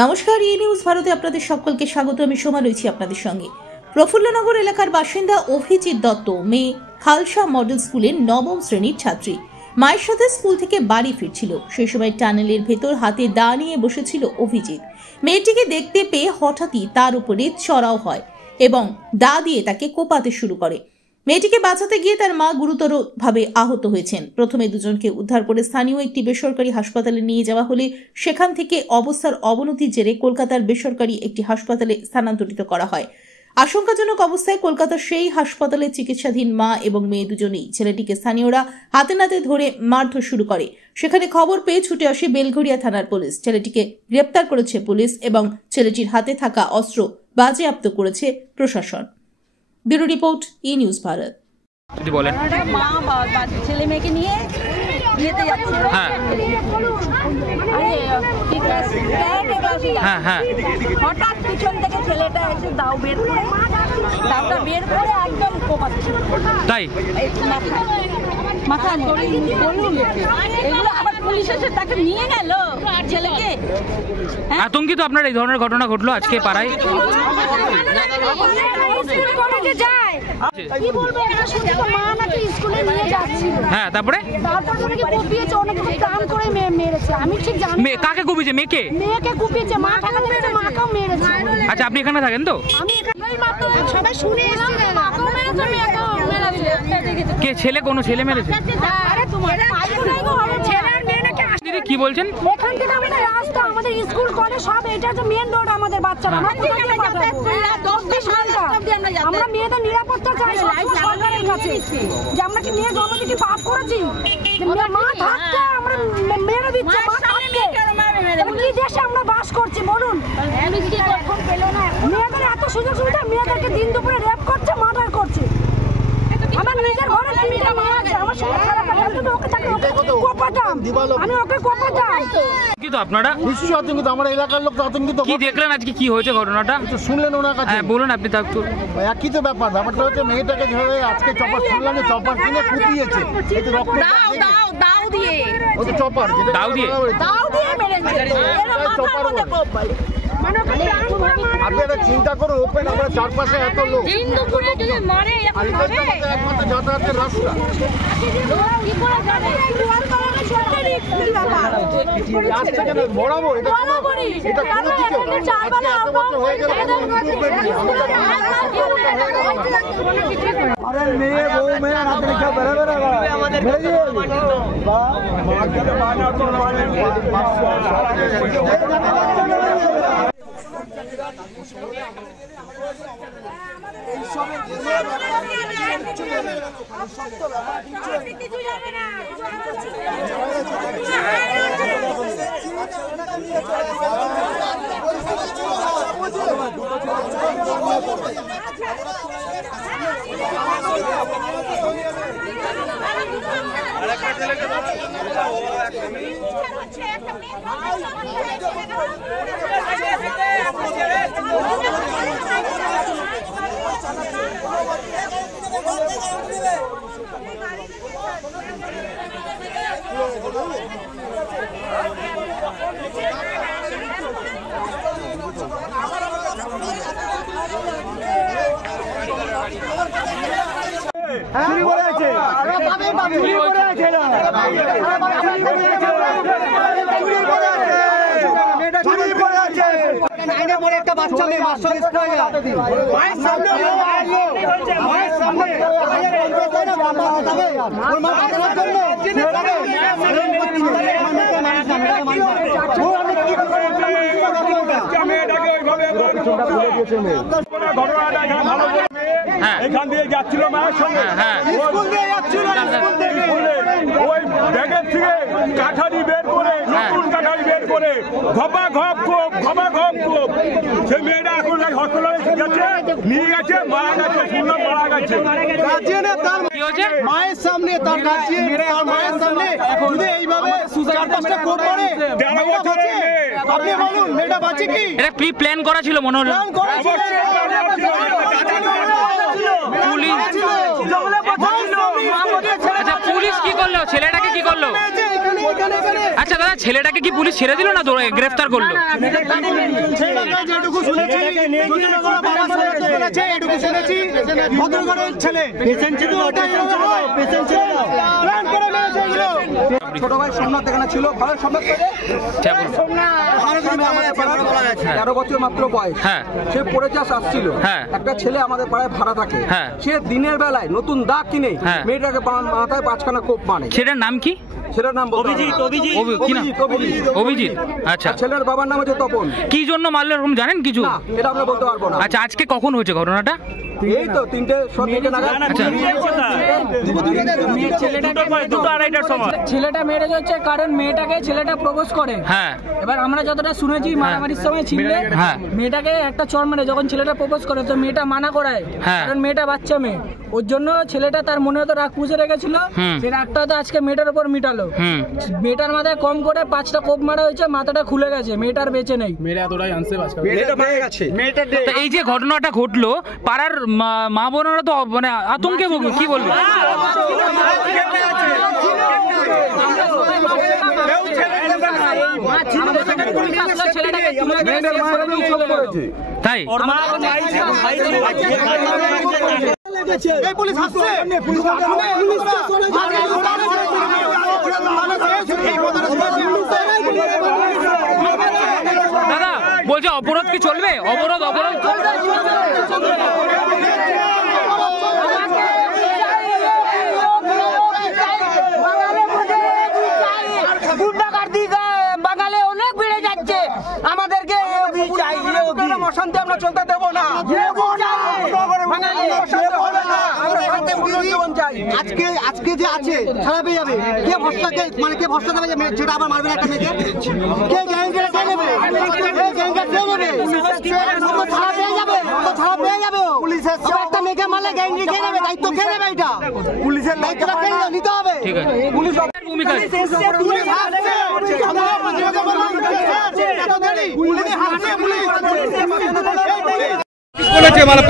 নমস্কার, ই নিউজ ভারতে আপনাদের সকলকে স্বাগত। আমি সোমা রয়েছি আপনাদের সঙ্গে। প্রফুল্লনগর এলাকার বাসিন্দা অভিজিৎ দত্ত মেয়ে খালসা মডেল স্কুলের নবম শ্রেণীর ছাত্রী। মায়ের সাথে স্কুল থেকে বাড়ি ফিরছিল। সেই সময় টানেলের ভেতর হাতে দা নিয়ে বসেছিল অভিজিৎ। মেয়েটিকে দেখতে পেয়ে হঠাৎই তার উপরে চড়াও হয় এবং দা দিয়ে তাকে কোপাতে শুরু করে। মেয়েটিকে বাঁচাতে গিয়ে তার মা গুরুতরভাবে আহত হয়েছেন। প্রথমে দুজনকে উদ্ধার করে স্থানীয় একটি বেসরকারি হাসপাতালে নিয়ে যাওয়া হলে সেখান থেকে অবস্থার অবনতির জেরে কলকাতার বেসরকারি একটি হাসপাতালে স্থানান্তরিত করা হয়। আশঙ্কাজনক অবস্থায় কলকাতার সেই হাসপাতালে চিকিৎসাধীন মা এবং মেয়ে দুজনেই। ছেলেটিকে স্থানীয়রা হাতে নাতে ধরে মারধর শুরু করে। সেখানে খবর পেয়ে ছুটে আসে বেলঘরিয়া থানার পুলিশ। ছেলেটিকে গ্রেপ্তার করেছে পুলিশ এবং ছেলেটির হাতে থাকা অস্ত্র বাজেয়াপ্ত করেছে প্রশাসন। ব্যুরো রিপোর্ট, ই নিউজ ভারত। বলেন। মা ছেলে মেয়েকে নিয়ে বিয়েতে যাচ্ছিল। হঠাৎ পিছন থেকে ছেলেটা এসে দাউটা বের করে একদম কোপাচ্ছে। তাই মাথা বলুন, এগুলো আবার পুলিশ এসে তাকে নিয়ে গেল ছেলেকে। আতঙ্কিত আপনার এই ধরনের ঘটনা ঘটলো আজকে পাড়ায়। হ্যাঁ, তারপরে কাকে কুপিয়েছে? মেয়েকে কুপিয়েছে, মা টাকা দিয়েছে, মাকেও মেরেছে। আচ্ছা, আপনি এখানে থাকেন তো? সবাই শুনে কে ছেলে? কোনো ছেলে মেরেছে? দিদি কি বলছেন? এখান থেকে আমাদের রাস্তা, আমাদের স্কুল কলেজ সব, এটা হচ্ছে মেন রোড। আমাদের বাচ্চারা আমরা মেয়েদের নিরাপত্তা চাই সরকারের কাছে, যে আমরা কি মেয়ে জন্ম থেকে পাপ করেছি? মা থাকতে আমরা মেরে দিচ্ছি, মা থাকতে কি দেশে আমরা বাস করছি বলুন? মেয়েদের এত সুযোগ সুবিধা, মেয়েদেরকে দিন দুপুরে রেপ করছে, মার্ডার করছে। আমার নিজের ঘরে তিনটা মা আছে, আমার সঙ্গে খারাপ লাগে, আমি ওকে তাকে কোপাতাম, আমি ওকে কোপাতাম। কিন্তু আপনারা নিশ্চয়ই আতঙ্কিত, আমার এলাকার লোক তো আতঙ্কিত। কি দেখলেন আজকে, কি হয়েছে ঘটনাটা? শুনলেন ওনার কাছে? হ্যাঁ, বলুন আপনি। তা একই তো ব্যাপারটা হচ্ছে, মেয়েটাকে যেভাবে আজকে চপার শুনলাম যে চপার কিনে কুপিয়েছে, রক্ত দাও দিয়ে চপার দাও দিয়ে মেরেছে। আপনারা চিন্তা করুন, ওপেন আমরা চারপাশে এত লোক, যাতায়াতের রাস্তা বরাবর এটা কোনো দিকে এত বছর হয়ে গেল। মেয়ে বউ মেয়ে হাতে রেখে একটা বাচ্চা মেয়ে মায়ের সামনে এখান দিয়ে যাচ্ছিল মায়ের সঙ্গে, স্কুল দিয়ে যাচ্ছিল, ওই ব্যাগের থেকে কাঠারি বের করে, নতুন কাঠারি বের করে ঘপা ঘপ কোপ সেই মেয়েটা এখন হসপিটালে গেছে, নিয়ে গেছে, মারা গেছে, শুনলাম মারা গেছে। মায়ের সামনে তার মায়ের সামনে যদি এইভাবে চারপাশটা কোপ করে, আপনি বলুন মেয়েটা বাঁচে কি? এটা প্রি প্ল্যান করা ছিল মনে হলো। পুলিশ কি করলো? ছেলেটাকে কি করলো? আচ্ছা দাদা, ছেলেটাকে কি পুলিশ ছেড়ে দিল না গ্রেফতার করলো? যেটুকু শুনেছি এটুকু শুনেছি ভদ্রগড়ের ছেলে ছোট ভাই সোমনাথ এখানে ছিল, ভালো সোমনাথ 13 বছর মাত্র বয়স। সে পড়ে চাষ আসছিল, একটা ছেলে আমাদের পাড়ায় ভাড়া থাকে, সে দিনের বেলায় নতুন দা কিনে মেয়েটাকে মাথায় 5খানা কোপ মারে। ছেলের নাম কি? ছেলের নাম অভিজিৎ। আচ্ছা, ছেলের বাবার নাম হচ্ছে তপন। কি জন্য মারলো এরকম জানেন কিছু? এটা আমরা বলতে পারবো না। আচ্ছা, আজকে কখন হয়েছে ঘটনাটা? এই তো 3:30 নাগাদ। ছেলেটা মেরেজ হচ্ছে কারণ মেয়েটাকে ছেলেটা প্রপোজ করে। এবার আমরা যতটা শুনেছি মারামারির সময় ছিলে মেয়েটাকে একটা চর মেরে যখন ছেলেটা প্রপোজ করে তো মেয়েটা মানা করায়, কারণ মেয়েটা বাচ্চা মেয়ে, ওর জন্য ছেলেটা তার মনে হতো রাগ পুষে রেখেছিল, সেই রাগটা তো আজকে মেয়েটার উপর মিটালো। মেয়েটার মাথায় কম করে 5টা কোপ মারা হয়েছে, মাথাটা খুলে গেছে, মেয়েটার বেঁচে নেই। এই যে ঘটনাটা ঘটলো, পাড়ার মা বোনেরা তো মানে আতঙ্কে কি বলবো? তাই পুলিশ আসছে, দাদা বলছে অবরোধ কি চলবে? অবরোধ বাঙালি অনেক বেড়ে যাচ্ছে, আমাদেরকে অশান্তি আমরা চলতে দেবো না। আজকে যে আছে ছাড়া পেয়ে যাবে, কে ভরসাকে মানে কে ভরসা দেবে যে সেটা আবার মারবে একটা মেয়েকে? কে গ্যারান্টিটা কে নেবে? ছাড়া পেয়ে যাবে, ছাড়া পেয়ে যাবে। পুলিশের একটা মেয়েকে মারলে গ্যারান্টি কে নেবে? দায়িত্ব কে নেবে? এটা পুলিশের দায়িত্বটা কে নিতে হবে? ঠিক আছে, পুলিশ ভূমিকা বলেছে মানে